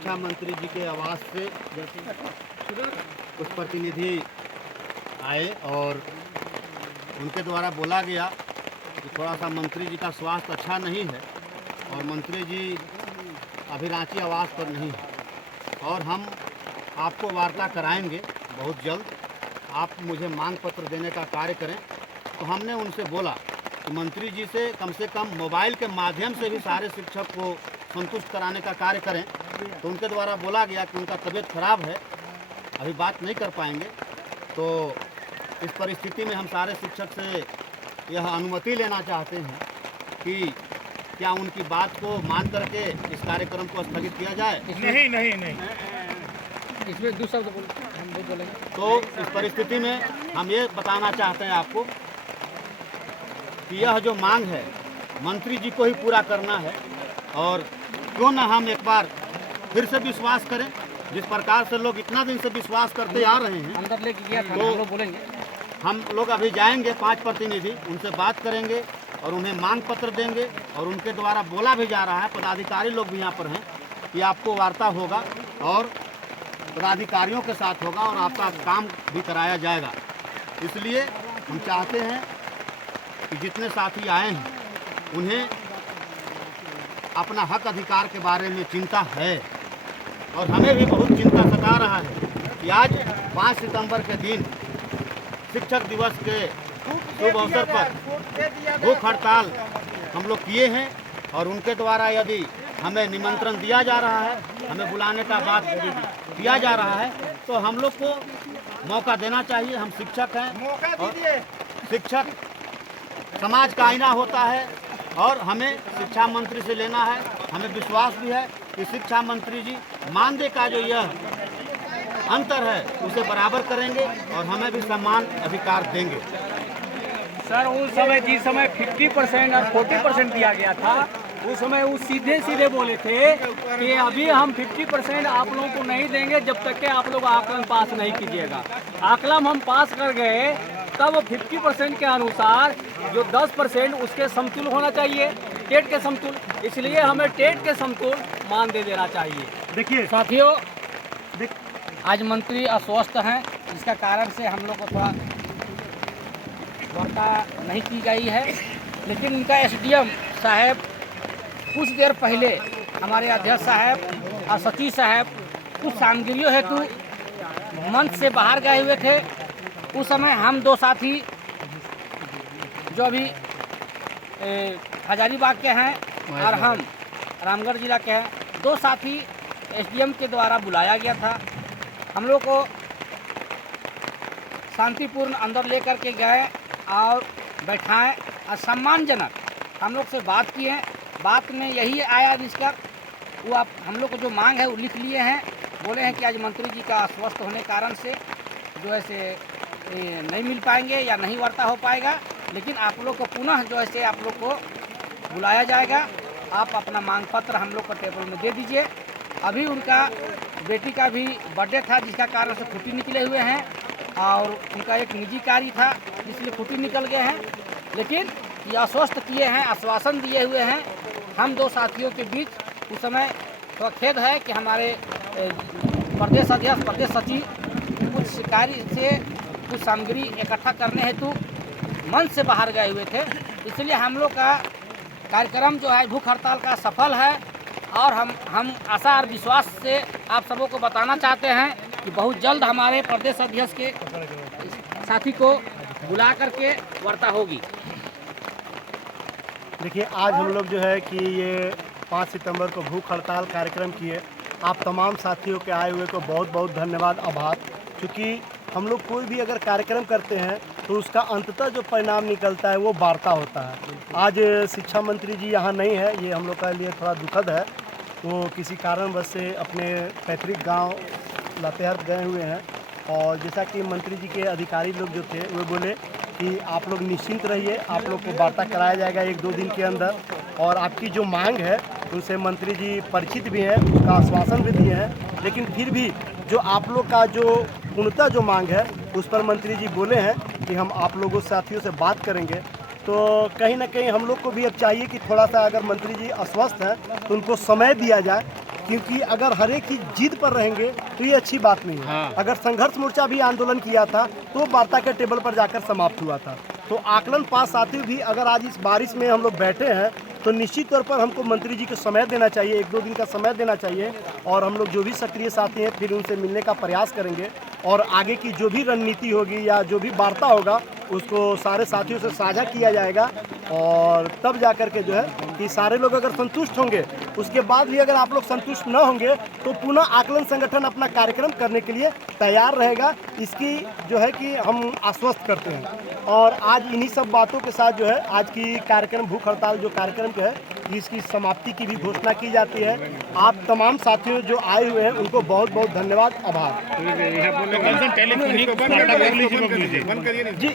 शिक्षा मंत्री जी के आवास से कुछ प्रतिनिधि आए और उनके द्वारा बोला गया कि थोड़ा सा मंत्री जी का स्वास्थ्य अच्छा नहीं है और मंत्री जी अभी रांची आवास पर नहीं है और हम आपको वार्ता कराएंगे बहुत जल्द। आप मुझे मांग पत्र देने का कार्य करें। तो हमने उनसे बोला कि मंत्री जी से कम मोबाइल के माध्यम से भी सारे शिक्षक को संतुष्ट कराने का कार्य करें। तो उनके द्वारा बोला गया कि उनका तबीयत खराब है, अभी बात नहीं कर पाएंगे। तो इस परिस्थिति में हम सारे शिक्षक से यह अनुमति लेना चाहते हैं कि क्या उनकी बात को मान करके इस कार्यक्रम को स्थगित किया जाए। नहीं इसमें दूसरा हम बोलेंगे। तो इस परिस्थिति में हम ये बताना चाहते हैं आपको कि यह जो मांग है मंत्री जी को ही पूरा करना है और क्यों ना हम एक बार फिर से विश्वास करें। जिस प्रकार से लोग इतना दिन से विश्वास करते आ रहे हैं, अंदर लेके गया था, तो हम लोग बोलेंगे। हम लोग अभी जाएंगे 5 प्रतिनिधि, उनसे बात करेंगे और उन्हें मांग पत्र देंगे। और उनके द्वारा बोला भी जा रहा है, पदाधिकारी लोग भी यहाँ पर हैं, कि आपको वार्ता होगा और पदाधिकारियों के साथ होगा और आपका काम भी कराया जाएगा। इसलिए हम चाहते हैं कि जितने साथी आए हैं उन्हें अपना हक अधिकार के बारे में चिंता है और हमें भी बहुत चिंता सता रहा है कि आज 5 सितंबर के दिन शिक्षक दिवस के शुभ अवसर पर भूख हड़ताल हम लोग किए हैं और उनके द्वारा यदि हमें निमंत्रण दिया जा रहा है, हमें बुलाने का बात दिया जा रहा है, तो हम लोग को मौका देना चाहिए। हम शिक्षक हैं और शिक्षक समाज का आईना होता है और हमें शिक्षा मंत्री से लेना है। हमें विश्वास भी है कि शिक्षा मंत्री जी मानदेय का जो यह अंतर है उसे बराबर करेंगे और हमें भी समान अधिकार देंगे। सर, उस समय जिस समय 50% और 40% दिया गया था, उस समय वो सीधे बोले थे कि अभी हम 50% आप लोगों को नहीं देंगे जब तक कि आप लोग आकलन पास नहीं कीजिएगा। आकलन हम पास कर गए, तब 50% के अनुसार जो 10% उसके समतुल होना चाहिए, टेट के समतुल। इसलिए हमें टेट के समतुल मानदेय देना चाहिए। देखिए साथियों, आज मंत्री अस्वस्थ हैं, जिसका कारण से हम लोग को थोड़ा वार्ता नहीं की गई है। लेकिन उनका एसडीएम साहब कुछ देर पहले हमारे अध्यक्ष साहब और सचिव साहब कुछ सामग्रियों हेतु मंच से बाहर गए हुए थे। उस समय हम 2 साथी जो अभी हजारीबाग के हैं और हम रामगढ़ जिला के हैं, 2 साथी एसडीएम के द्वारा बुलाया गया था। हम लोग को शांतिपूर्ण अंदर लेकर के गए और बैठाएं और सम्मानजनक हम लोग से बात किए। बात में यही आया निष्कर्ष, वो आप हम लोग को जो मांग है वो लिख लिए हैं। बोले हैं कि आज मंत्री जी का अस्वस्थ होने कारण से जो है से नहीं मिल पाएंगे या नहीं वार्ता हो पाएगा, लेकिन आप लोग को पुनः जो है से आप लोग को बुलाया जाएगा। आप अपना मांग पत्र हम लोग को टेबल में दे दीजिए। अभी उनका बेटी का भी बर्थडे था, जिसका कारण से छुट्टी निकले हुए हैं और उनका एक निजी कार्य था इसलिए छुट्टी निकल गए हैं। लेकिन ये आश्वस्त किए हैं, आश्वासन दिए हुए हैं। हम 2 साथियों के बीच उस समय थोड़ा खेद है कि हमारे प्रदेश अध्यक्ष, प्रदेश सचिव कुछ कार्य से कुछ सामग्री इकट्ठा करने हेतु मंच से बाहर गए हुए थे। इसलिए हम लोग का कार्यक्रम जो है भूख हड़ताल का सफल है और हम आशा और विश्वास से आप सबों को बताना चाहते हैं कि बहुत जल्द हमारे प्रदेश अध्यक्ष के साथी को बुला करके वार्ता होगी। देखिए, आज हम लोग जो है कि ये 5 सितंबर को भूख हड़ताल कार्यक्रम किए। आप तमाम साथियों के आए हुए को बहुत बहुत धन्यवाद, आभार। क्योंकि हम लोग कोई भी अगर कार्यक्रम करते हैं तो उसका अंततः जो परिणाम निकलता है वो वार्ता होता है। आज शिक्षा मंत्री जी यहाँ नहीं है, ये हम लोग के लिए थोड़ा दुखद है। वो किसी कारणवश से अपने पैतृक गांव लातेहार गए हुए हैं और जैसा कि मंत्री जी के अधिकारी लोग जो थे वो बोले कि आप लोग निश्चिंत रहिए, आप लोग को वार्ता कराया जाएगा 1-2 दिन के अंदर। और आपकी जो मांग है उनसे मंत्री जी परिचित भी हैं, उसका आश्वासन भी दिए हैं। लेकिन फिर भी जो आप लोग का जो पूर्णतः जो मांग है उस पर मंत्री जी बोले हैं कि हम आप लोगों साथियों से बात करेंगे। तो कहीं ना कहीं हम लोग को भी अब चाहिए कि थोड़ा सा अगर मंत्री जी अस्वस्थ हैं तो उनको समय दिया जाए क्योंकि अगर हर एक की जिद पर रहेंगे तो ये अच्छी बात नहीं है। अगर संघर्ष मोर्चा भी आंदोलन किया था तो वार्ता के टेबल पर जाकर समाप्त हुआ था। तो आकलन पास आते हुए भी अगर आज इस बारिश में हम लोग बैठे हैं तो निश्चित तौर पर हमको मंत्री जी को समय देना चाहिए, 1-2 दिन का समय देना चाहिए, और हम लोग जो भी सक्रिय साथी हैं फिर उनसे मिलने का प्रयास करेंगे और आगे की जो भी रणनीति होगी या जो भी वार्ता होगा उसको सारे साथियों से साझा किया जाएगा। और तब जा कर के जो है कि सारे लोग अगर संतुष्ट होंगे, उसके बाद भी अगर आप लोग संतुष्ट न होंगे तो पुनः आकलन संगठन अपना कार्यक्रम करने के लिए तैयार रहेगा। इसकी जो है कि हम आश्वस्त करते हैं। और आज इन्हीं सब बातों के साथ जो है आज की कार्यक्रम भूख हड़ताल जो कार्यक्रम के है इसकी समाप्ति की भी घोषणा की जाती है। आप तमाम साथियों जो आए हुए हैं उनको बहुत बहुत धन्यवाद, आभार। जी।